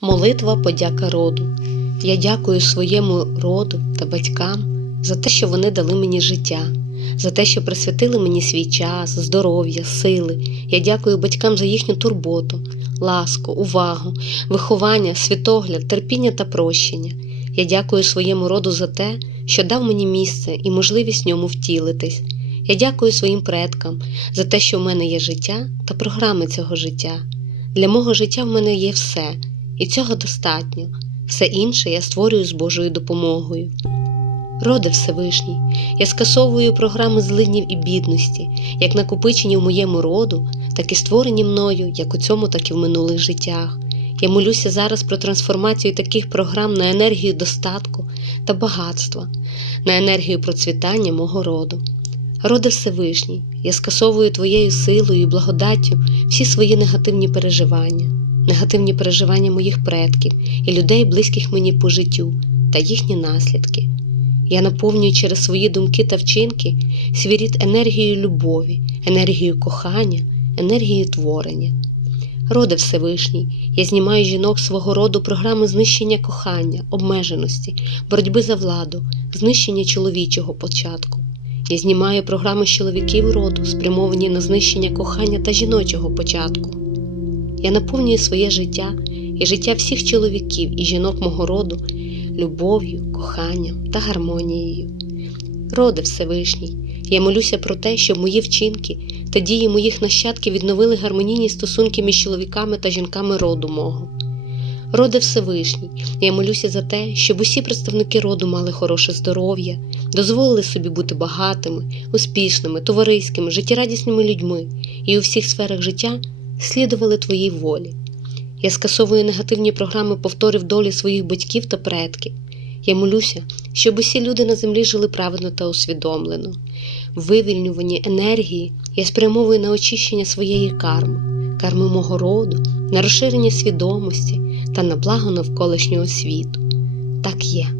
Молитва подяка роду. Я дякую своєму роду та батькам за те, що вони дали мені життя, за те, що присвятили мені свій час, здоров'я, сили. Я дякую батькам за їхню турботу, ласку, увагу, виховання, світогляд, терпіння та прощення. Я дякую своєму роду за те, що дав мені місце і можливість в ньому втілитись. Я дякую своїм предкам за те, що в мене є життя та програми цього життя. Для мого життя в мене є все, і цього достатньо. Все інше я створюю з Божою допомогою. Роде Всевишній, я скасовую програми злиднів і бідності, як накопичені в моєму роду, так і створені мною, як у цьому, так і в минулих життях. Я молюся зараз про трансформацію таких програм на енергію достатку та багатства, на енергію процвітання мого роду. Роде Всевишній, я скасовую твоєю силою і благодаттю всі свої негативні переживання, негативні переживання моїх предків і людей, близьких мені по життю, та їхні наслідки. Я наповнюю через свої думки та вчинки свій рід енергією любові, енергією кохання, енергією творення. Роде Всевишній, я знімаю жінок свого роду програми знищення кохання, обмеженості, боротьби за владу, знищення чоловічого початку. Я знімаю програми з чоловіків роду, спрямовані на знищення кохання та жіночого початку. Я наповнюю своє життя і життя всіх чоловіків і жінок мого роду любов'ю, коханням та гармонією. Роде Всевишній, я молюся про те, щоб мої вчинки та дії моїх нащадків відновили гармонійні стосунки між чоловіками та жінками роду мого. Роде Всевишній, я молюся за те, щоб усі представники роду мали хороше здоров'я, дозволили собі бути багатими, успішними, товариськими, життєрадісними людьми і у всіх сферах життя слідували твоїй волі. Я скасовую негативні програми повторів долі своїх батьків та предків. Я молюся, щоб усі люди на землі жили правильно та усвідомлено. В вивільнюванні енергії я спрямовую на очищення своєї карми, карми мого роду, на розширення свідомості та на благо навколишнього світу. Так є.